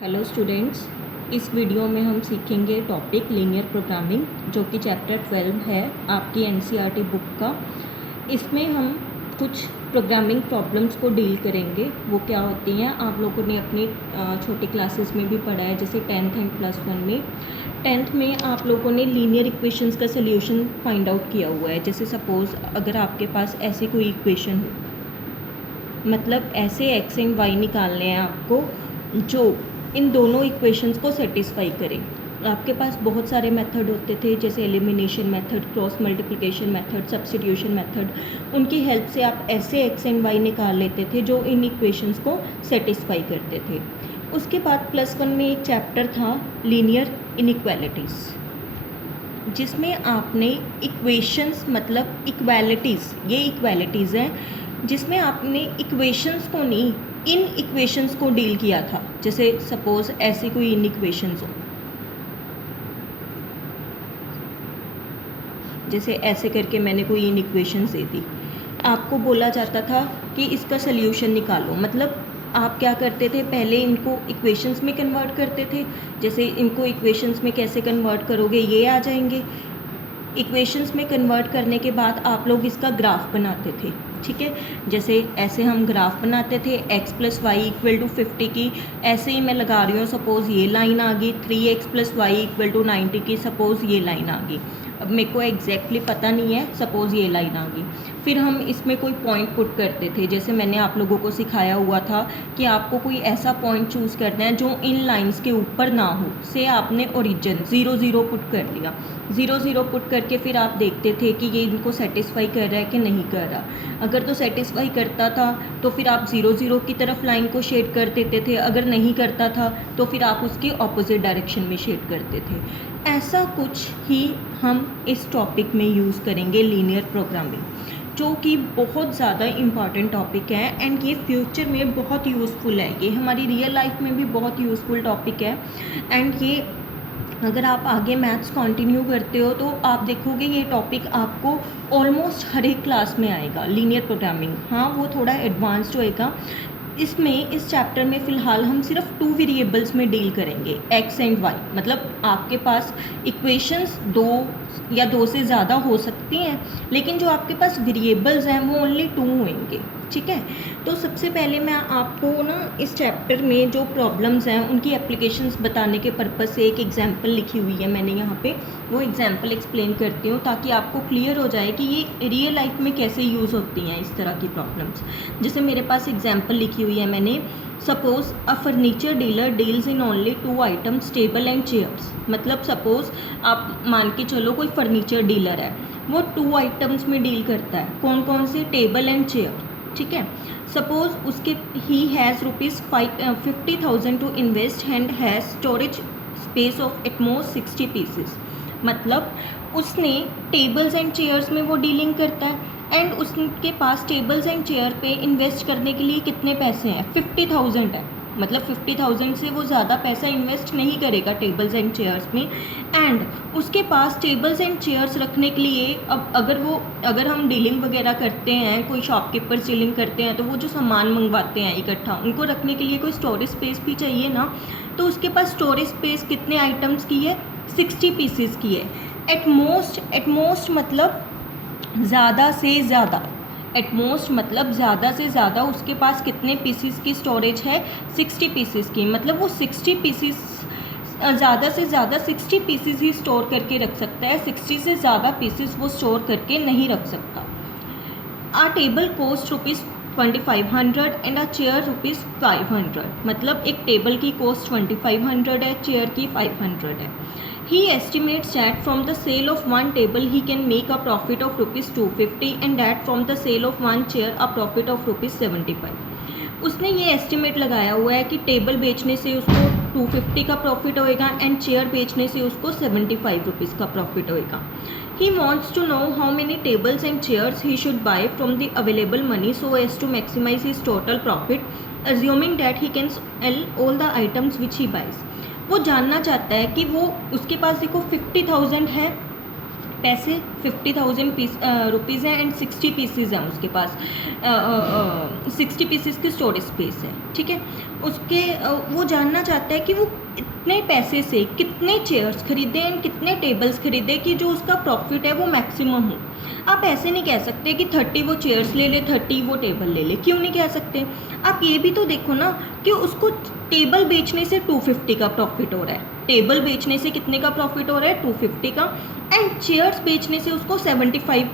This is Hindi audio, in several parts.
हेलो स्टूडेंट्स, इस वीडियो में हम सीखेंगे टॉपिक लीनियर प्रोग्रामिंग जो कि चैप्टर 12 है आपकी एनसीईआरटी बुक का। इसमें हम कुछ प्रोग्रामिंग प्रॉब्लम्स को डील करेंगे। वो क्या होती हैं आप लोगों ने अपनी छोटी क्लासेस में भी पढ़ा है, जैसे 10th एंड +1 में। 10th में आप लोगों ने लीनियर इक्वेशंस का सोल्यूशन फाइंड आउट किया हुआ है। जैसे सपोज़ अगर आपके पास ऐसी कोई इक्वेशन हो, मतलब ऐसे एक्स एंड वाई निकालने हैं आपको जो इन दोनों इक्वेशंस को सेटिस्फाई करें। आपके पास बहुत सारे मेथड होते थे, जैसे elimination method, cross multiplication method, substitution method. उनकी हेल्प से आप ऐसे एक्स एंड वाई निकाल लेते थे जो इन इक्वेशंस को सेटिस्फाई करते थे। उसके बाद +1 में एक चैप्टर था लीनियर इनइक्वालिटीज़, जिसमें आपने इक्वेशंस मतलब इक्वालिटीज़, ये इक्वालिटीज़ हैं जिसमें आपने इक्वेशंस को नहीं, इन इक्वेशंस को डील किया था। जैसे सपोज ऐसी कोई इन इक्वेशंस हो, जैसे ऐसे करके मैंने कोई इन इक्वेशंस दे दी, आपको बोला जाता था कि इसका सल्यूशन निकालो। मतलब आप क्या करते थे, पहले इनको इक्वेशंस में कन्वर्ट करते थे। जैसे इनको इक्वेशंस में कैसे कन्वर्ट करोगे, ये आ जाएंगे। इक्वेशंस में कन्वर्ट करने के बाद आप लोग इसका ग्राफ बनाते थे, ठीक है। जैसे ऐसे हम ग्राफ बनाते थे x + y = 50 की। ऐसे ही मैं लगा रही हूँ, सपोज़ ये लाइन आ गई 3x + y = 90 की। सपोज़ ये लाइन आ गई, अब मेरे को एग्जैक्टली पता नहीं है, सपोज़ ये लाइन आ गई। फिर हम इसमें कोई पॉइंट पुट करते थे। जैसे मैंने आप लोगों को सिखाया हुआ था कि आपको कोई ऐसा पॉइंट चूज़ करना है जो इन लाइंस के ऊपर ना हो। से आपने ओरिजिन 0 0 पुट कर लिया। 0 0 पुट करके फिर आप देखते थे कि ये इनको सेटिस्फाई कर रहा है कि नहीं कर रहा। अगर तो सेटिस्फाई करता था तो फिर आप 0 0 की तरफ लाइन को शेड कर देते थे। अगर नहीं करता था तो फिर आप उसके ऑपोजिट डायरेक्शन में शेड करते थे। ऐसा कुछ ही हम इस टॉपिक में यूज़ करेंगे, लीनियर प्रोग्रामिंग, जो कि बहुत ज़्यादा इम्पॉर्टेंट टॉपिक है एंड ये फ्यूचर में बहुत यूज़फुल है। ये हमारी रियल लाइफ में भी बहुत यूज़फुल टॉपिक है। एंड ये अगर आप आगे मैथ्स कंटिन्यू करते हो तो आप देखोगे ये टॉपिक आपको ऑलमोस्ट हर एक क्लास में आएगा, लीनियर प्रोग्रामिंग। हाँ, वो थोड़ा एडवांस्ड होएगा। इसमें इस चैप्टर में फ़िलहाल हम सिर्फ 2 वेरिएबल्स में डील करेंगे, एक्स एंड वाई। मतलब आपके पास इक्वेशंस 2 या 2 से ज़्यादा हो सकती हैं, लेकिन जो आपके पास वेरिएबल्स हैं वो ओनली 2 होंगे, ठीक है। तो सबसे पहले मैं आपको ना इस चैप्टर में जो प्रॉब्लम्स हैं उनकी एप्लीकेशंस बताने के पर्पज़ से एक एग्जांपल लिखी हुई है मैंने यहाँ पे। वो एग्जांपल एक्सप्लेन करती हूँ ताकि आपको क्लियर हो जाए कि ये रियल लाइफ में कैसे यूज़ होती हैं इस तरह की प्रॉब्लम्स। जैसे मेरे पास एग्जाम्पल लिखी हुई है मैंने, suppose a furniture dealer deals in only 2 items, table and chairs. मतलब सपोज़ आप मान के चलो कोई फर्नीचर डीलर है, वो 2 आइटम्स में डील करता है। कौन कौन से? टेबल एंड चेयर, ठीक है। सपोज उसके ही has ₹50,000 to invest and has storage space of at most 60 pieces. मतलब उसने टेबल्स एंड चेयर्स में वो डीलिंग करता है एंड उसके पास टेबल्स एंड चेयर पे इन्वेस्ट करने के लिए कितने पैसे हैं? 50,000 है। मतलब 50,000 से वो ज़्यादा पैसा इन्वेस्ट नहीं करेगा टेबल्स एंड चेयर्स में। एंड उसके पास टेबल्स एंड चेयर्स रखने के लिए, अब अगर हम डीलिंग वगैरह करते हैं, कोई शॉपकीपर्स डीलिंग करते हैं, तो वो जो सामान मंगवाते हैं इकट्ठा, उनको रखने के लिए कोई स्टोरेज स्पेस भी चाहिए ना। तो उसके पास स्टोरेज स्पेस कितने आइटम्स की है? 60 पीसेस की है। एटमोस्ट मतलब ज़्यादा से ज़्यादा, एटमोस्ट मतलब ज़्यादा से ज़्यादा उसके पास कितने पीसीस की स्टोरेज है? 60 पीसीस की। मतलब वो 60 पीसीस, ज़्यादा से ज़्यादा 60 पीसीस ही स्टोर करके रख सकता है। 60 से ज़्यादा पीसीस वो स्टोर करके नहीं रख सकता। A table cost ₹2500 and a chair ₹500। मतलब एक टेबल की कॉस्ट 2500 है, चेयर की 500 है। He estimates that from the sale of one table he can make a profit of ₹250 and that from the sale of one chair a profit of ₹75। उसने ये एस्टिमेट लगाया हुआ है कि टेबल बेचने से उसको 250 का प्रॉफिट होएगा एंड चेयर बेचने से उसको 75 रुपीज़ का प्रॉफिट होएगा। He wants to know how many tables and chairs he should buy from the available money so as to maximize his total profit, assuming that he can sell all the items which he buys। वो जानना चाहता है कि वो उसके पास देखो 50,000 है पैसे 50,000 रुपीज़ हैं एंड 60 पीसीज हैं उसके पास, 60 पीसीज की स्टोरेज स्पेस है, ठीक है। उसके वो जानना चाहता है कि वो इतने पैसे से कितने चेयर्स खरीदे एंड कितने टेबल्स खरीदे कि जो उसका प्रॉफिट है वो मैक्सिमम हो। आप ऐसे नहीं कह सकते कि 30 वो चेयर्स ले ले, 30 वो टेबल ले ले, क्यों नहीं कह सकते। आप ये भी तो देखो ना कि उसको टेबल बेचने से 250 का प्रॉफिट हो रहा है, टेबल बेचने से कितने का प्रॉफिट हो रहा है, 250 का, एंड चेयर्स बेचने से उसको 75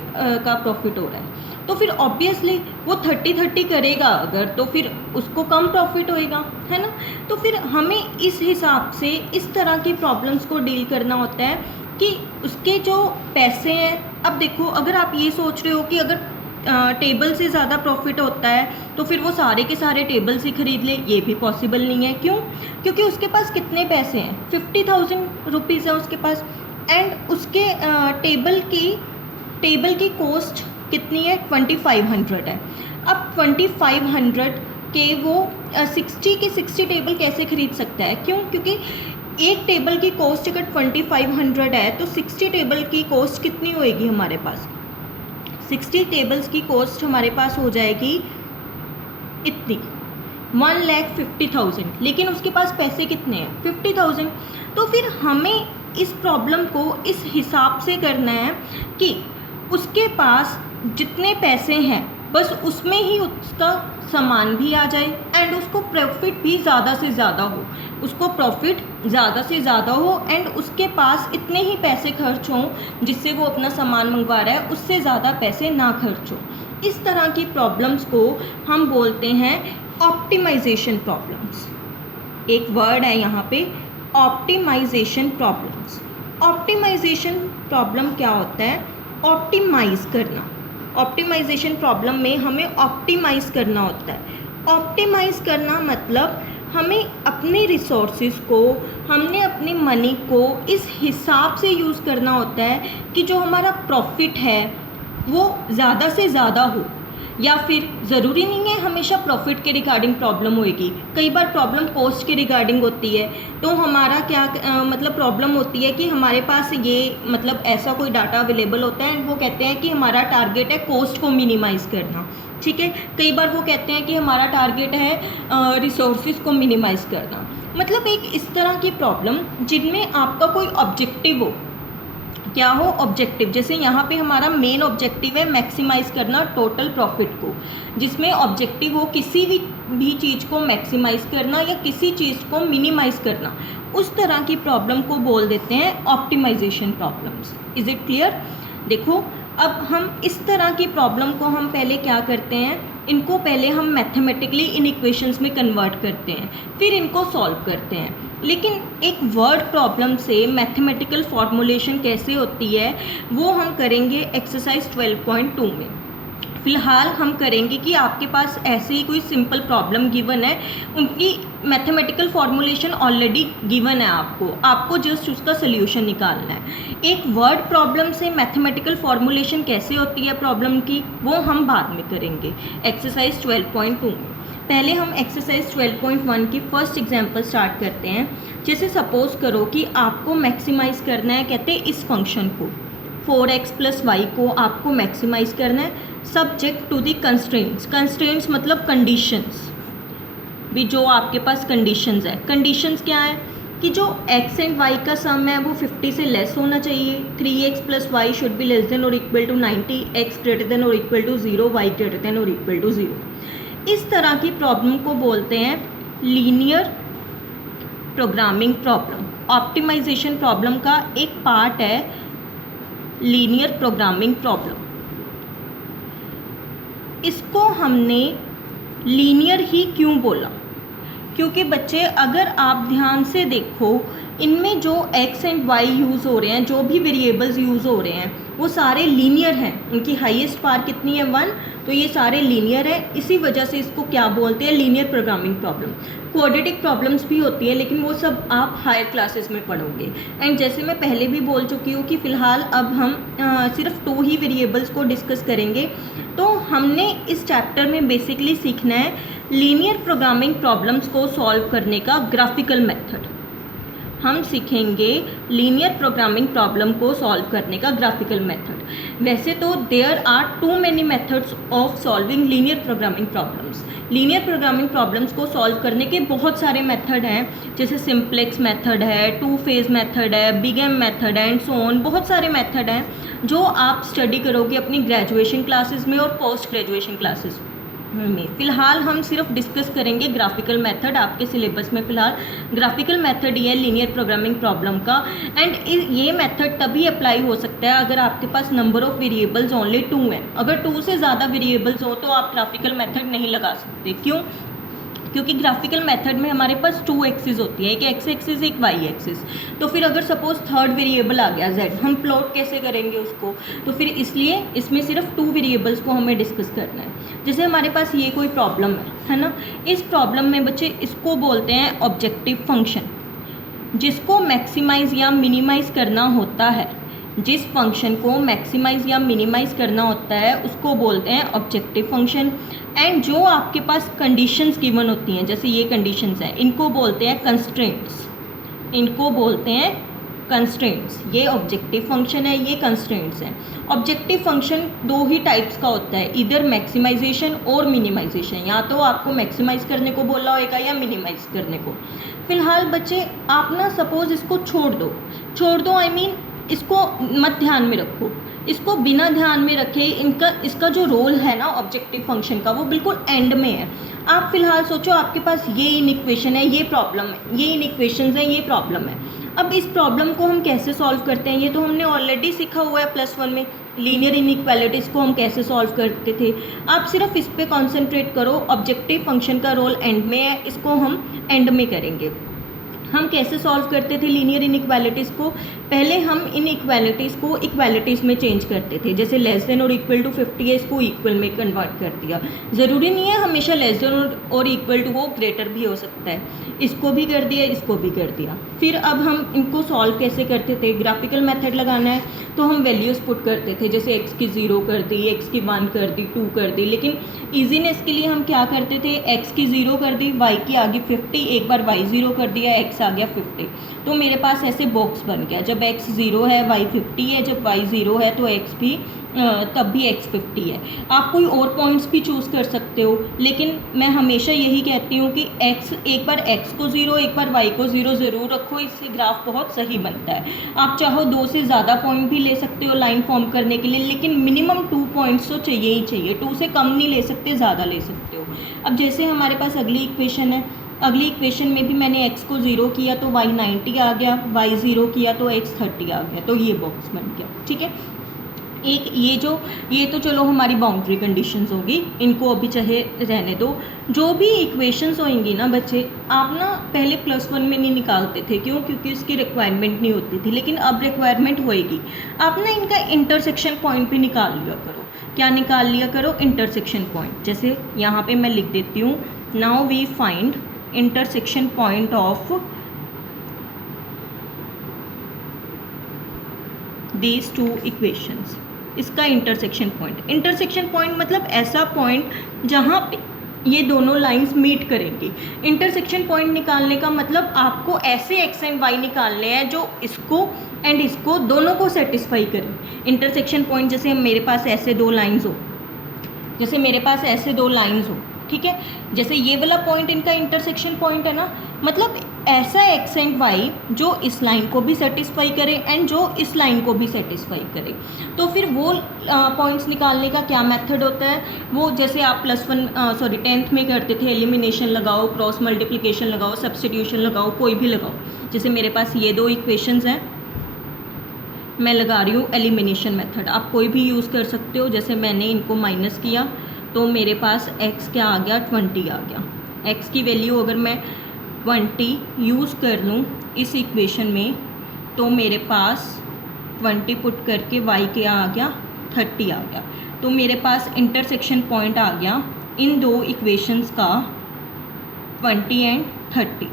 का प्रॉफिट हो रहा है। तो फिर ऑब्वियसली वो 30-30 करेगा अगर, तो फिर उसको कम प्रॉफिट होएगा, है ना। तो फिर हमें इस हिसाब से इस तरह की प्रॉब्लम्स को डील करना होता है कि उसके जो पैसे हैं, अब देखो अगर आप ये सोच रहे हो कि अगर टेबल से ज़्यादा प्रॉफिट होता है तो फिर वो सारे के सारे टेबल्स ही खरीद ले, ये भी पॉसिबल नहीं है। क्यों? क्योंकि उसके पास कितने पैसे हैं, 50,000 रुपीज़ है उसके पास, एंड उसके टेबल की कॉस्ट कितनी है, 2500 है। अब 2500 के वो 60 टेबल कैसे खरीद सकता है? क्यों? क्योंकि एक टेबल की कॉस्ट अगर 2500 है तो 60 टेबल की कॉस्ट कितनी होएगी हमारे पास, 60 टेबल्स की कॉस्ट हमारे पास हो जाएगी इतनी 1,50,000, लेकिन उसके पास पैसे कितने हैं, 50,000। तो फिर हमें इस प्रॉब्लम को इस हिसाब से करना है कि उसके पास जितने पैसे हैं बस उसमें ही उसका सामान भी आ जाए एंड उसको प्रॉफिट भी ज़्यादा से ज़्यादा हो, उसको प्रॉफिट ज़्यादा से ज़्यादा हो एंड उसके पास इतने ही पैसे खर्च हों जिससे वो अपना सामान मंगवा रहा है, उससे ज़्यादा पैसे ना खर्च हो। इस तरह की प्रॉब्लम्स को हम बोलते हैं ऑप्टिमाइजेशन प्रॉब्लम्स। एक वर्ड है यहाँ पे, ऑप्टिमाइजेशन प्रॉब्लम्स। ऑप्टिमाइजेशन प्रॉब्लम क्या होता है? ऑप्टिमाइज़ करना। ऑप्टिमाइजेशन प्रॉब्लम में हमें ऑप्टिमाइज़ करना होता है। ऑप्टिमाइज़ करना मतलब हमें अपने रिसोर्सेज को, हमने अपने मनी को इस हिसाब से यूज़ करना होता है कि जो हमारा प्रॉफिट है वो ज़्यादा से ज़्यादा हो, या फिर ज़रूरी नहीं है हमेशा प्रॉफिट के रिगार्डिंग प्रॉब्लम होएगी, कई बार प्रॉब्लम कॉस्ट के रिगार्डिंग होती है। तो हमारा क्या मतलब प्रॉब्लम होती है कि हमारे पास ये मतलब ऐसा कोई डाटा अवेलेबल होता है एंड वो कहते हैं कि हमारा टारगेट है कॉस्ट को मिनिमाइज़ करना, ठीक है। कई बार वो कहते हैं कि हमारा टारगेट है रिसोर्सेज को मिनिमाइज़ करना। मतलब एक इस तरह की प्रॉब्लम जिनमें आपका कोई ऑब्जेक्टिव हो, क्या हो ऑब्जेक्टिव, जैसे यहाँ पे हमारा मेन ऑब्जेक्टिव है मैक्सिमाइज़ करना टोटल प्रॉफिट को, जिसमें ऑब्जेक्टिव हो किसी भी चीज़ को मैक्सिमाइज़ करना या किसी चीज़ को मिनिमाइज़ करना, उस तरह की प्रॉब्लम को बोल देते हैं optimisation problems. Is it clear? देखो अब हम इस तरह की प्रॉब्लम को हम पहले क्या करते हैं, इनको पहले हम मैथमेटिकली इन इक्वेशंस में कन्वर्ट करते हैं, फिर इनको सॉल्व करते हैं। लेकिन एक वर्ड प्रॉब्लम से मैथमेटिकल फॉर्मूलेशन कैसे होती है वो हम करेंगे एक्सरसाइज 12.2 में। फ़िलहाल हम करेंगे कि आपके पास ऐसे ही कोई सिंपल प्रॉब्लम गिवन है, उनकी मैथमेटिकल फॉर्मूलेशन ऑलरेडी गिवन है, आपको जस्ट उसका सोल्यूशन निकालना है। एक वर्ड प्रॉब्लम से मैथमेटिकल फॉर्मूलेशन कैसे होती है प्रॉब्लम की, वो हम बाद में करेंगे एक्सरसाइज 12.2 में। पहले हम एक्सरसाइज 12.1 की फर्स्ट एग्जांपल स्टार्ट करते हैं। जैसे सपोज़ करो कि आपको मैक्सिमाइज़ करना है, कहते हैं इस फंक्शन को 4x + y को आपको मैक्सिमाइज़ करना है subject to the constraints. Constraints मतलब कंडीशंस, भी जो आपके पास कंडीशंस है। कंडीशंस क्या है कि जो x एंड y का सम है वो 50 से लेस होना चाहिए, 3x + y should be less than और equal to 90, x greater than और equal to 0, y greater than और इक्वल टू 0। इस तरह की प्रॉब्लम को बोलते हैं linear programming problem. Optimization problem का एक पार्ट है लीनियर प्रोग्रामिंग प्रॉब्लम। इसको हमने लीनियर ही क्यों बोला? क्योंकि बच्चे अगर आप ध्यान से देखो, इनमें जो x एंड y यूज़ हो रहे हैं, जो भी वेरिएबल्स यूज़ हो रहे हैं वो सारे लीनियर हैं। उनकी हाईएस्ट पावर कितनी है 1, तो ये सारे लीनियर है। इसी वजह से इसको क्या बोलते हैं, linear programming problem. Quadratic problems भी होती है लेकिन वो सब आप हायर क्लासेस में पढ़ोगे। एंड जैसे मैं पहले भी बोल चुकी हूँ कि फ़िलहाल अब हम सिर्फ 2 ही वेरिएबल्स को डिस्कस करेंगे। तो हमने इस चैप्टर में बेसिकली सीखना है लीनियर प्रोग्रामिंग प्रॉब्लम्स को सॉल्व करने का ग्राफिकल मेथड। हम सीखेंगे लीनियर प्रोग्रामिंग प्रॉब्लम को सॉल्व करने का ग्राफिकल मेथड। वैसे तो there are too many methods of solving linear programming problems. Linear programming problems को सॉल्व करने के बहुत सारे मेथड हैं, जैसे सिंप्लेक्स मेथड है, टू फेज मेथड है, बिग एम मेथड है एंड सो ऑन। बहुत सारे मेथड हैं जो आप स्टडी करोगे अपनी ग्रेजुएशन क्लासेस में और पोस्ट ग्रेजुएशन क्लासेस में। फ़िलहाल हम सिर्फ डिस्कस करेंगे ग्राफिकल मेथड। आपके सिलेबस में फ़िलहाल ग्राफिकल मेथड ही है लीनियर प्रोग्रामिंग प्रॉब्लम का। एंड ये मेथड तभी अप्लाई हो सकता है अगर आपके पास नंबर ऑफ़ वेरिएबल्स ओनली 2 हैं। अगर 2 से ज़्यादा वेरिएबल्स हो तो आप ग्राफिकल मेथड नहीं लगा सकते। क्यों? क्योंकि ग्राफिकल मेथड में हमारे पास 2 एक्सिस होती है, एक एक्स एक्सिस एक वाई एक्सिस। तो फिर अगर सपोज थर्ड वेरिएबल आ गया z, हम प्लॉट कैसे करेंगे उसको? तो फिर इसलिए इसमें सिर्फ 2 वेरिएबल्स को हमें डिस्कस करना है। जैसे हमारे पास ये कोई प्रॉब्लम है ना, इस प्रॉब्लम में बच्चे इसको बोलते हैं ऑब्जेक्टिव फंक्शन। जिसको मैक्सिमाइज या मिनिमाइज करना होता है, जिस फंक्शन को मैक्सिमाइज या मिनिमाइज करना होता है उसको बोलते हैं ऑब्जेक्टिव फंक्शन। एंड जो आपके पास कंडीशंस गिवन होती हैं, जैसे ये कंडीशंस हैं, इनको बोलते हैं कंस्ट्रेंट्स। इनको बोलते हैं कंस्ट्रेंट्स। ये ऑब्जेक्टिव फंक्शन है, ये कंस्ट्रेंट्स हैं। ऑब्जेक्टिव फंक्शन 2 ही टाइप्स का होता है, इधर मैक्सिमाइजेशन और मिनिमाइजेशन। या तो आपको मैक्सिमाइज करने को बोला होगा या मिनिमाइज करने को। फिलहाल बच्चे आप ना सपोज इसको छोड़ दो आई मीन इसको मत ध्यान में रखो, इसको बिना ध्यान में रखे इसका जो रोल है ना ऑब्जेक्टिव फंक्शन का, वो बिल्कुल एंड में है। आप फिलहाल सोचो आपके पास ये इनइक्वेशन है, ये प्रॉब्लम है, ये इनइक्वेशंस है, ये प्रॉब्लम है। अब इस प्रॉब्लम को हम कैसे सॉल्व करते हैं, ये तो हमने ऑलरेडी सीखा हुआ है +1 में। लीनियर इनइक्वालिटीज़ को हम कैसे सॉल्व करते थे। आप सिर्फ इस पर कॉन्सेंट्रेट करो, ऑब्जेक्टिव फंक्शन का रोल एंड में है, इसको हम एंड में करेंगे। हम कैसे सॉल्व करते थे लीनियर इनइक्वालिटीज़ को? पहले हम इनइक्वालिटीज़ को इक्वालिटीज़ में चेंज करते थे। जैसे लेस देन और इक्वल टू 50 है, इसको इक्वल में कन्वर्ट कर दिया। ज़रूरी नहीं है हमेशा लेस देन और इक्वल टू हो, ग्रेटर भी हो सकता है। इसको भी कर दिया, इसको भी कर दिया। फिर अब हम इनको सॉल्व कैसे करते थे? ग्राफिकल मेथड लगाना है तो हम वैल्यूज़ पुट करते थे, जैसे x की 0 कर दी, x की 1 कर दी, 2 कर दी। लेकिन ईजीनेस के लिए हम क्या करते थे, x की 0 कर दी, y की आगे 50, एक बार y 0 कर दिया, x आ गया 50। तो मेरे पास ऐसे बॉक्स बन गया, जब x 0 है y 50 है, जब y 0 है तो x भी तब भी x 50 है। आप कोई और पॉइंट्स भी चूज़ कर सकते हो, लेकिन मैं हमेशा यही कहती हूँ कि x एक बार x को 0 एक बार y को 0 ज़रूर रखो, इससे ग्राफ बहुत सही बनता है। आप चाहो 2 से ज़्यादा पॉइंट भी ले सकते हो लाइन फॉर्म करने के लिए, लेकिन मिनिमम 2 पॉइंट्स तो चाहिए ही चाहिए। 2 से कम नहीं ले सकते, ज़्यादा ले सकते हो। अब जैसे हमारे पास अगली इक्वेशन है, अगली इक्वेशन में भी मैंने x को 0 किया तो y 90 आ गया, y 0 किया तो x 30 आ गया, तो ये बॉक्स बन गया। ठीक है, एक ये तो चलो हमारी बाउंड्री कंडीशंस होगी, इनको अभी चाहे रहने दो। जो भी इक्वेशंस होंगी ना बच्चे, आप ना पहले +1 में नहीं निकालते थे। क्यों? क्योंकि उसकी रिक्वायरमेंट नहीं होती थी, लेकिन अब रिक्वायरमेंट होएगी। आप ना इनका इंटरसेक्शन पॉइंट भी निकाल लिया करो। क्या निकाल लिया करो? Intersection point. जैसे यहाँ पे मैं लिख देती हूँ, now we find intersection point of these 2 equations. इसका इंटरसेक्शन पॉइंट मतलब ऐसा पॉइंट जहाँ पे ये दोनों लाइंस मीट करेंगी। इंटरसेक्शन पॉइंट निकालने का मतलब आपको ऐसे एक्स एंड वाई निकालने हैं जो इसको एंड इसको दोनों को सेटिस्फाई करें। इंटरसेक्शन पॉइंट जैसे मेरे पास ऐसे 2 लाइंस हो, ठीक है, जैसे ये वाला पॉइंट इनका इंटरसेक्शन पॉइंट है ना, मतलब ऐसा एक्स एंड वाई जो इस लाइन को भी सेटिस्फाई करे एंड जो इस लाइन को भी सेटिस्फाई करे। तो फिर वो पॉइंट्स निकालने का क्या मेथड होता है? वो जैसे आप +1 10th में करते थे, एलिमिनेशन लगाओ, क्रॉस मल्टीप्लिकेशन लगाओ, सब्स्टिट्यूशन लगाओ, कोई भी लगाओ। जैसे मेरे पास ये 2 इक्वेशंस हैं, मैं लगा रही हूँ एलिमिनेशन मेथड। आप कोई भी यूज़ कर सकते हो। जैसे मैंने इनको माइनस किया तो मेरे पास x क्या आ गया, 20 आ गया। x की वैल्यू अगर मैं 20 यूज़ कर लूँ इस इक्वेशन में, तो मेरे पास 20 पुट करके y क्या आ गया, 30 आ गया। तो मेरे पास इंटरसेक्शन पॉइंट आ गया इन 2 इक्वेशंस का 20 एंड 30।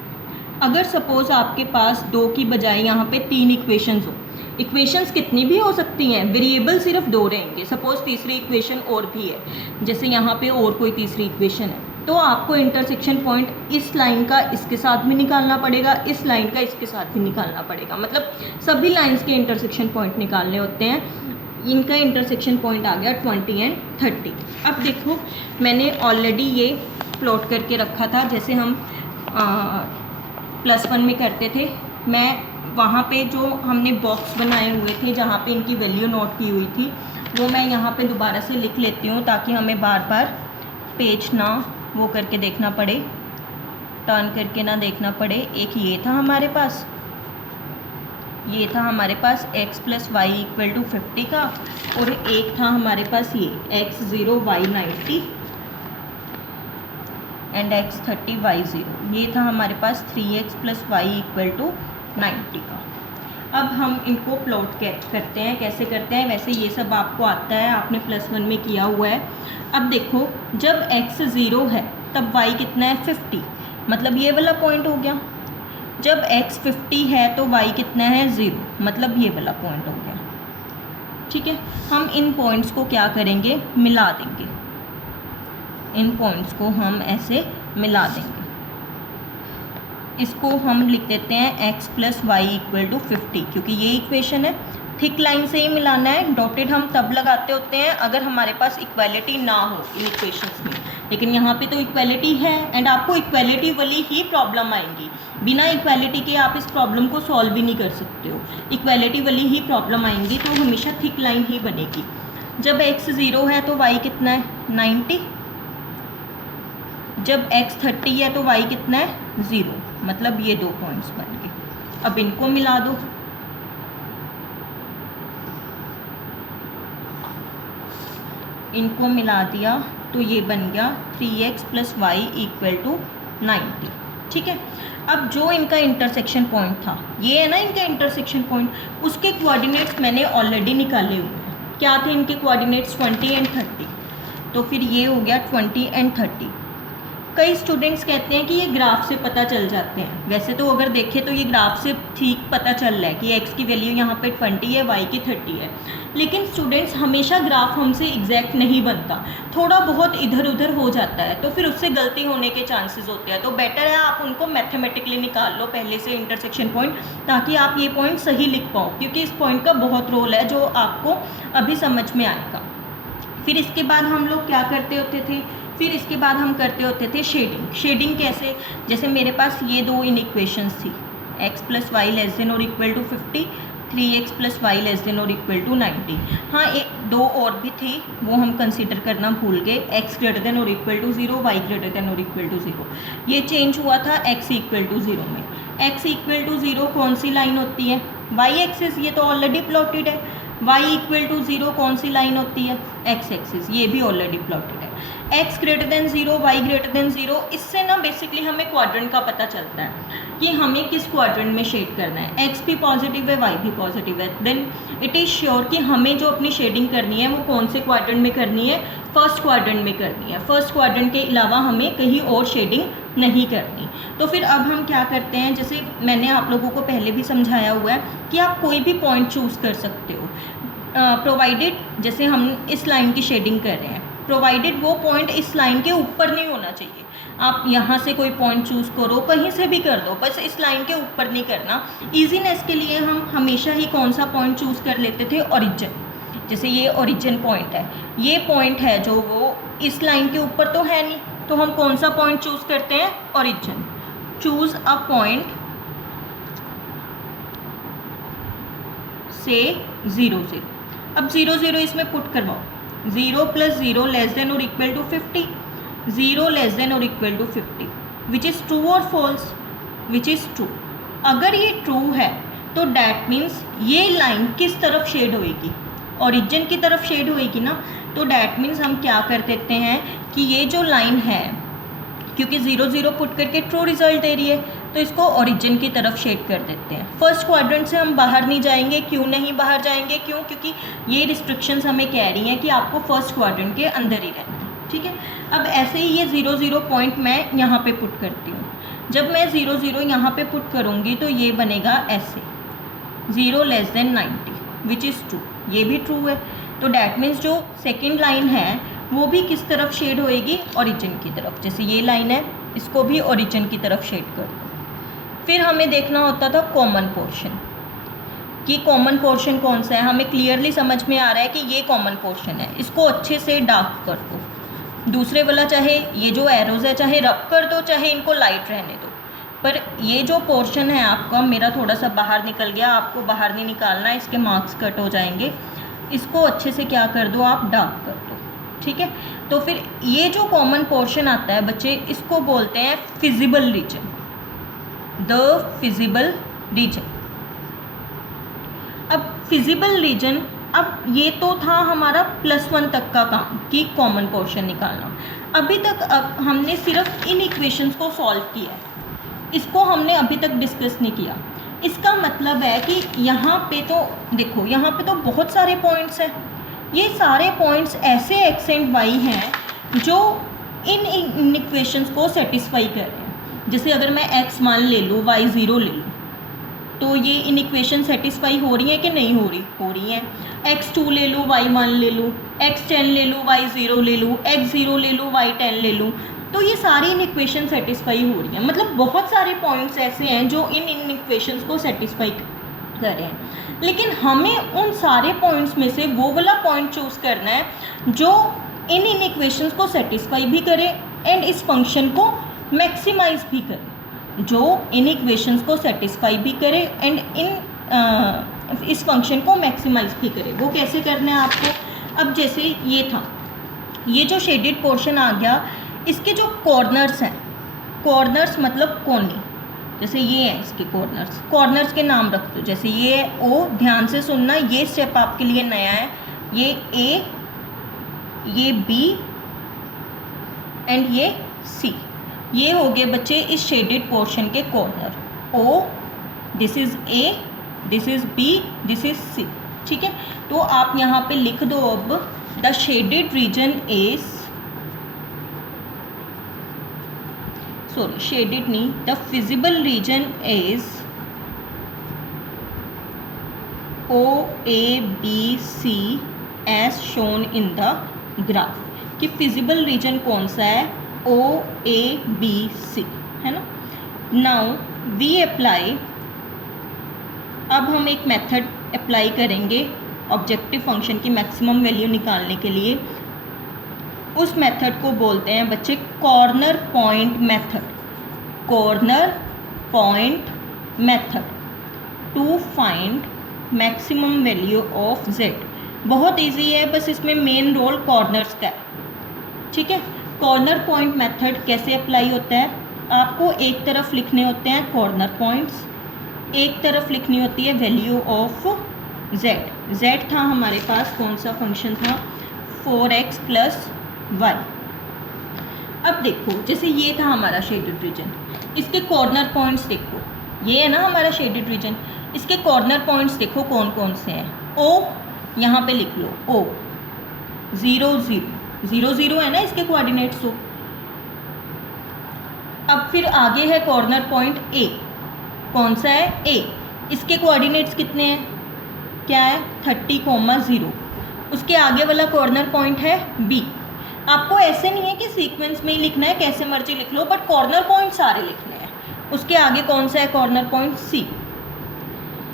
अगर सपोज़ आपके पास 2 की बजाय यहाँ पे 3 इक्वेशंस हो, इक्वेशंस कितनी भी हो सकती हैं, वेरिएबल सिर्फ 2 रहेंगे। सपोज़ तीसरी इक्वेशन और भी है, जैसे यहाँ पे और कोई तीसरी इक्वेशन है, तो आपको इंटरसेक्शन पॉइंट इस लाइन का इसके साथ भी निकालना पड़ेगा, इस लाइन का इसके साथ भी निकालना पड़ेगा, मतलब सभी लाइंस के इंटरसेक्शन पॉइंट निकालने होते हैं। इनका इंटरसेक्शन पॉइंट आ गया 20 एंड 30। अब देखो मैंने ऑलरेडी ये प्लॉट करके रखा था, जैसे हम +1 में करते थे। मैं वहाँ पे जो हमने बॉक्स बनाए हुए थे जहाँ पे इनकी वैल्यू नोट की हुई थी वो मैं यहाँ पे दोबारा से लिख लेती हूँ, ताकि हमें बार बार पेज ना वो करके देखना पड़े, टर्न करके ना देखना पड़े। एक ये था हमारे पास, ये था हमारे पास x + y = 50 का, और एक था हमारे पास ये x0 y 90 and x30 y0। ये था हमारे पास 3x + y = 90 का। अब हम इनको प्लॉट करते हैं। कैसे करते हैं, वैसे ये सब आपको आता है, आपने +1 में किया हुआ है। अब देखो जब x 0 है तब y कितना है 50, मतलब ये वाला पॉइंट हो गया। जब x 50 है तो y कितना है 0, मतलब ये वाला पॉइंट हो गया। ठीक है, हम इन पॉइंट्स को क्या करेंगे, मिला देंगे। इन पॉइंट्स को हम ऐसे मिला देंगे। इसको हम लिख देते हैं x + y = 50, क्योंकि ये इक्वेशन है। थिक लाइन से ही मिलाना है। डॉटेड हम तब लगाते होते हैं अगर हमारे पास इक्वालिटी ना हो इन इक्वेशंस में, लेकिन यहाँ पे तो इक्वालिटी है एंड आपको इक्वालिटी वाली ही प्रॉब्लम आएंगी। बिना इक्वालिटी के आप इस प्रॉब्लम को सॉल्व भी नहीं कर सकते हो, इक्वालिटी वाली ही प्रॉब्लम आएंगी, तो हमेशा थिक लाइन ही बनेगी। जब x 0 है तो y कितना है 90, जब x 30 है तो y कितना है 0, मतलब ये दो पॉइंट्स बन गए। अब इनको मिला दो। इनको मिला दिया तो ये बन गया 3x + y = 90। ठीक है, अब जो इनका इंटरसेक्शन पॉइंट था, ये है ना इनका इंटरसेक्शन पॉइंट, उसके कोऑर्डिनेट्स मैंने ऑलरेडी निकाले हुए हैं। क्या थे इनके कोऑर्डिनेट्स 20 एंड 30, तो फिर ये हो गया 20 एंड 30। कई स्टूडेंट्स कहते हैं कि ये ग्राफ से पता चल जाते हैं। वैसे तो अगर देखें तो ये ग्राफ से ठीक पता चल रहा है कि x की वैल्यू यहाँ पे 20 है, y की 30 है, लेकिन स्टूडेंट्स हमेशा ग्राफ हमसे एग्जैक्ट नहीं बनता, थोड़ा बहुत इधर उधर हो जाता है, तो फिर उससे गलती होने के चांसेस होते हैं। तो बेटर है आप उनको मैथमेटिकली निकाल लो पहले से इंटरसेक्शन पॉइंट, ताकि आप ये पॉइंट सही लिख पाओ, क्योंकि इस पॉइंट का बहुत रोल है जो आपको अभी समझ में आएगा। फिर इसके बाद हम लोग क्या करते होते थे, फिर इसके बाद हम करते होते थे शेडिंग। शेडिंग कैसे, जैसे मेरे पास ये दो इन इक्वेशंस थी, x + y <= 50, 3x + y <= 90। हाँ, एक दो और भी थी, वो हम कंसीडर करना भूल गए, x > 0, y > 0। ये चेंज हुआ था x = 0 में। x = 0 कौन सी लाइन होती है, y एक्सिस, ये तो ऑलरेडी प्लॉटेड है। y = 0 कौन सी लाइन होती है, x एक्सिस, ये भी ऑलरेडी प्लॉटेड है। x > 0, y > 0, इससे ना बेसिकली हमें क्वाड्रेंट का पता चलता है कि हमें किस क्वाड्रेंट में शेड करना है। x भी पॉजिटिव है, y भी पॉजिटिव है, देन इट इज़ श्योर कि हमें जो अपनी शेडिंग करनी है वो कौन से क्वाड्रेंट में करनी है, फर्स्ट क्वाड्रेंट में करनी है। फर्स्ट क्वाड्रेंट के अलावा हमें कहीं और शेडिंग नहीं करनी। तो फिर अब हम क्या करते हैं, जैसे मैंने आप लोगों को पहले भी समझाया हुआ है कि आप कोई भी पॉइंट चूज़ कर सकते हो, प्रोवाइडेड, जैसे हम इस लाइन की शेडिंग कर रहे हैं, प्रोवाइडेड वो पॉइंट इस लाइन के ऊपर नहीं होना चाहिए। आप यहाँ से कोई पॉइंट चूज़ करो, कहीं से भी कर दो, बस इस लाइन के ऊपर नहीं करना। ईजीनेस के लिए हम हमेशा ही कौन सा पॉइंट चूज़ कर लेते थे, ओरिजिन। जैसे ये ओरिजिन पॉइंट है, ये पॉइंट है जो वो इस लाइन के ऊपर तो है नहीं, तो हम कौन सा पॉइंट चूज़ करते हैं, ओरिजिन। चूज़ अ पॉइंट से 0, 0। अब 0, 0 इसमें पुट करवाओ, 0 + 0 <= 50, 0 <= 50, विच इज़ ट्रू और फॉल्स, विच इज़ ट्रू। अगर ये ट्रू है तो डैट मीन्स ये लाइन किस तरफ शेड होएगी, ओरिजिन की तरफ शेड होएगी ना। तो डैट मीन्स हम क्या कर देते हैं कि ये जो लाइन है, क्योंकि 0, 0 पुट करके ट्रू रिजल्ट दे रही है, तो इसको ओरिजिन की तरफ शेड कर देते हैं। फर्स्ट क्वाड्रेंट से हम बाहर नहीं जाएंगे। क्यों नहीं बाहर जाएंगे, क्यों, क्योंकि ये रिस्ट्रिक्शंस हमें कह रही हैं कि आपको फर्स्ट क्वाड्रेंट के अंदर ही रहना है। ठीक है, अब ऐसे ही ये 0, 0 पॉइंट मैं यहाँ पे पुट करती हूँ। जब मैं 0, 0 यहाँ पे पुट करूँगी तो ये बनेगा ऐसे, 0 <= 90, विच इज़ ट्रू, ये भी ट्रू है। तो डैट मीन्स जो सेकेंड लाइन है वो भी किस तरफ शेड होएगी, ओरिजिन की तरफ। जैसे ये लाइन है, इसको भी ओरिजिन की तरफ शेड कर दो। फिर हमें देखना होता था कॉमन पोर्शन, कि कॉमन पोर्शन कौन सा है। हमें क्लियरली समझ में आ रहा है कि ये कॉमन पोर्शन है, इसको अच्छे से डार्क कर दो। दूसरे वाला चाहे ये जो एरोज है चाहे रब कर दो, चाहे इनको लाइट रहने दो, पर ये जो पोर्शन है आपका, मेरा थोड़ा सा बाहर निकल गया, आपको बाहर नहीं निकालना, इसके मार्क्स कट हो जाएंगे। इसको अच्छे से क्या कर दो आप, डार्क कर दो, ठीक है। तो फिर ये जो कॉमन पोर्शन आता है बच्चे, इसको बोलते हैं feasible region, the feasible reason. अब फिजिबल रीजन, अब ये तो था हमारा +1 तक का काम कि कॉमन पोर्शन निकालना। अभी तक अब हमने सिर्फ इन इक्वेशंस को सॉल्व किया है, इसको हमने अभी तक डिस्कस नहीं किया। इसका मतलब है कि यहाँ पे तो देखो, यहाँ पे तो बहुत सारे पॉइंट्स हैं। ये सारे पॉइंट्स ऐसे एक्स एंड वाई हैं जो इन इक्वेशंस को सेटिस्फाई कर रहे हैं। जैसे अगर मैं x मान ले लूँ, y 0 ले लूँ, तो ये इन इक्वेशन सेटिस्फाई हो रही हैं कि नहीं हो रही हैं। x2 ले लूँ, y 1 ले लूँ, x10 ले लूँ, y 0 ले लूँ, x 0 ले लूँ, y 10 ले लूँ, तो ये सारी इन इक्वेशन सेटिस्फाई हो रही हैं। मतलब बहुत सारे पॉइंट्स ऐसे हैं जो इन इक्वेशंस को सेटिस्फाई कर रहे हैं। लेकिन हमें उन सारे पॉइंट्स में से वो वाला पॉइंट चूज़ करना है जो इन इक्वेशंस को सेटिस्फाई भी करे एंड इस फंक्शन को मैक्सिमाइज भी करे, जो इन इक्वेशंस को सेटिस्फाई भी करे एंड इस फंक्शन को मैक्सिमाइज भी करे। वो कैसे करना है आपको। अब जैसे ये था, ये जो शेडेड पोर्शन आ गया, इसके जो कॉर्नर्स हैं, कॉर्नर्स मतलब कोने, जैसे ये हैं इसके कॉर्नर्स, कॉर्नर्स के नाम रख दो। जैसे ये ओ, ध्यान से सुनना, ये स्टेप आपके लिए नया है। ये ए, ये बी एंड ये सी, ये हो गए बच्चे इस शेडेड पोर्शन के corner. O, this is A, this is B, this is C, ठीक है। तो आप यहाँ पे लिख दो अब, the shaded region is, sorry shaded नहीं, the feasible region is O A B C as shown in the graph. कि फिजिबल रीजन कौन सा है, ओ ए बी सी, है ना। नाउ वी अप्लाई, अब हम एक मेथड अप्लाई करेंगे ऑब्जेक्टिव फंक्शन की मैक्सिमम वैल्यू निकालने के लिए। उस मेथड को बोलते हैं बच्चे corner point method, corner point method to find maximum value of z। बहुत इजी है, बस इसमें मेन रोल कॉर्नर्स का है, ठीक है। कॉर्नर पॉइंट मेथड कैसे अप्लाई होता है, आपको एक तरफ लिखने होते हैं कॉर्नर पॉइंट्स, एक तरफ लिखनी होती है वैल्यू ऑफ z। z था हमारे पास, कौन सा फंक्शन था, 4x + y। अब देखो, जैसे ये था हमारा शेडेड रीजन, इसके कॉर्नर पॉइंट्स देखो, ये है ना हमारा शेडेड रीजन, इसके कॉर्नर पॉइंट्स देखो कौन कौन से हैं। o, यहाँ पे लिख लो o, 0 0 0 0 है ना इसके कोऑर्डिनेट्स। तो अब फिर आगे है कॉर्नर पॉइंट a, कौन सा है a, इसके कोऑर्डिनेट्स कितने हैं, क्या है 30,0। उसके आगे वाला कॉर्नर पॉइंट है b। आपको ऐसे नहीं है कि सीक्वेंस में ही लिखना है, कैसे मर्जी लिख लो, बट कॉर्नर पॉइंट सारे लिखने हैं। उसके आगे कौन सा है कॉर्नर पॉइंट c,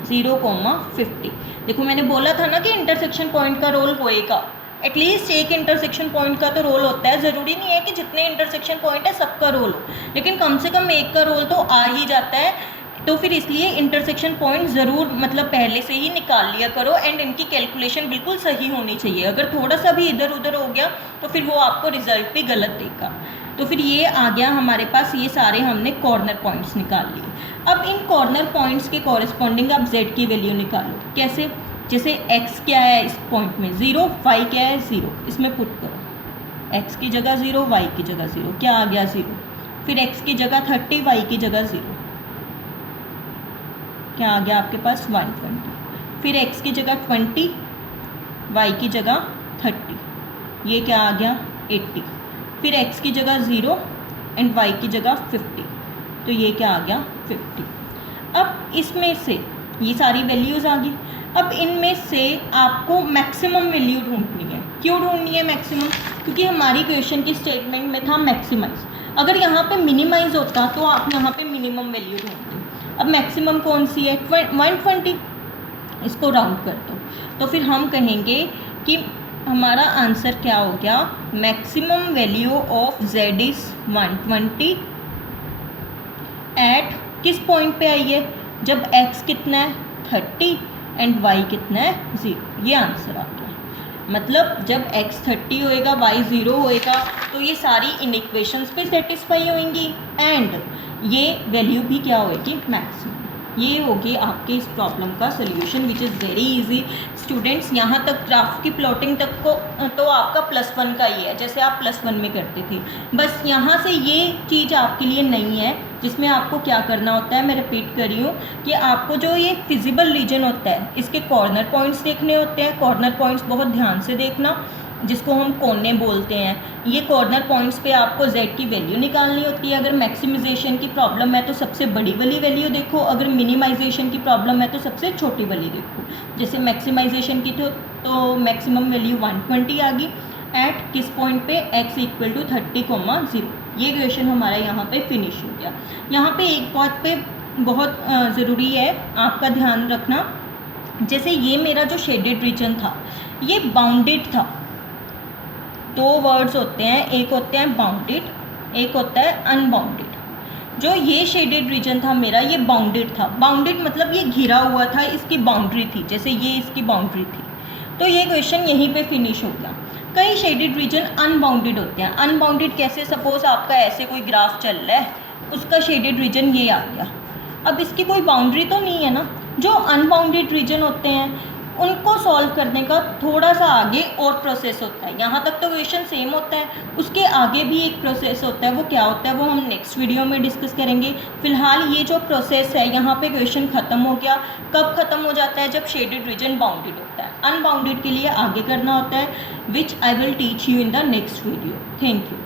0,50। देखो मैंने बोला था ना कि इंटरसेक्शन पॉइंट का रोल होएगा, एटलीस्ट एक इंटरसेक्शन पॉइंट का तो रोल होता है। ज़रूरी नहीं है कि जितने इंटरसेक्शन पॉइंट है सबका रोल हो, लेकिन कम से कम एक का रोल तो आ ही जाता है। तो फिर इसलिए इंटरसेक्शन पॉइंट ज़रूर मतलब पहले से ही निकाल लिया करो एंड इनकी कैलकुलेशन बिल्कुल सही होनी चाहिए। अगर थोड़ा सा भी इधर उधर हो गया तो फिर वो आपको रिजल्ट भी गलत देगा। तो फिर ये आ गया हमारे पास, ये सारे हमने कॉर्नर पॉइंट्स निकाल लिए। अब इन कॉर्नर पॉइंट्स के कॉरेस्पॉन्डिंग आप z की वैल्यू निकालो। कैसे, जैसे x क्या है इस पॉइंट में 0, y क्या है 0, इसमें पुट करो, x की जगह 0, y की जगह 0, क्या आ गया 0। फिर x की जगह 30, y की जगह 0, क्या आ गया आपके पास 120। फिर x की जगह 20, y की जगह 30, ये क्या आ गया 80। फिर x की जगह 0 एंड y की जगह 50, तो ये क्या आ गया 50। अब इसमें से ये सारी वैल्यूज़ आ गई। अब इनमें से आपको मैक्सिमम वैल्यू ढूंढनी है। क्यों ढूंढनी है मैक्सिमम, क्योंकि हमारी क्वेश्चन की स्टेटमेंट में था मैक्सिमाइज। अगर यहाँ पे मिनिमाइज होता तो आप यहाँ पे मिनिमम वैल्यू ढूंढते। अब मैक्सिमम कौन सी है? 120, इसको राउंड कर दो। तो फिर हम कहेंगे कि हमारा आंसर क्या हो गया, maximum value of z is 120 at किस पॉइंट पे आई है, जब x कितना है 30 एंड y कितना है 0। ये आंसर आ गया। मतलब जब x 30 होएगा y 0 होएगा तो ये सारी इनइक्वेशंस पे सेटिस्फाई होंगी एंड ये वैल्यू भी क्या होएगी, मैक्सिमम। ये होगी आपके इस प्रॉब्लम का solution which is very easy students. यहाँ तक ग्राफ की प्लॉटिंग तक को तो आपका +1 का ही है, जैसे आप +1 में करते थे। बस यहाँ से ये चीज़ आपके लिए नहीं है, जिसमें आपको क्या करना होता है, मैं रिपीट कर रही हूँ कि आपको जो ये फिजिबल रीजन होता है इसके कॉर्नर पॉइंट्स देखने होते हैं। कॉर्नर पॉइंट्स बहुत ध्यान से देखना, जिसको हम कोने बोलते हैं। ये कॉर्नर पॉइंट्स पे आपको z की वैल्यू निकालनी होती है। अगर मैक्सिमाइजेशन की प्रॉब्लम है तो सबसे बड़ी वाली वैल्यू देखो, अगर मिनिमाइजेशन की प्रॉब्लम है तो सबसे छोटी वाली देखो। जैसे मैक्सिमाइजेशन की तो मैक्सिमम वैल्यू 120 आ गई एट किस पॉइंट पे, x इक्वल टू 30,0। ये क्वेश्चन हमारा यहाँ पे फिनिश हो गया। यहाँ पे एक बात पे बहुत ज़रूरी है आपका ध्यान रखना, जैसे ये मेरा जो शेडेड रीजन था ये बाउंडेड था। दो वर्ड्स होते हैं, एक होते हैं बाउंडेड, एक होता है अनबाउंडेड। जो ये शेडेड रीजन था मेरा ये बाउंडेड था। बाउंडेड मतलब ये घिरा हुआ था, इसकी बाउंड्री थी, जैसे ये इसकी बाउंड्री थी। तो ये क्वेश्चन यहीं पे फिनिश हो गया। कई शेडेड रीजन अनबाउंडेड होते हैं। अनबाउंडेड कैसे, सपोज आपका ऐसे कोई ग्राफ चल रहा है, उसका शेडेड रीजन ये आ गया, अब इसकी कोई बाउंड्री तो नहीं है ना। जो अनबाउंडेड रीजन होते हैं उनको सॉल्व करने का थोड़ा सा आगे और प्रोसेस होता है। यहाँ तक तो क्वेश्चन सेम होता है, उसके आगे भी एक प्रोसेस होता है। वो क्या होता है वो हम नेक्स्ट वीडियो में डिस्कस करेंगे। फिलहाल ये जो प्रोसेस है यहाँ पे क्वेश्चन ख़त्म हो गया। कब ख़त्म हो जाता है, जब शेडेड रीजन बाउंडेड होता है। अनबाउंडेड के लिए आगे करना होता है, which I will teach you in the next video. Thank you.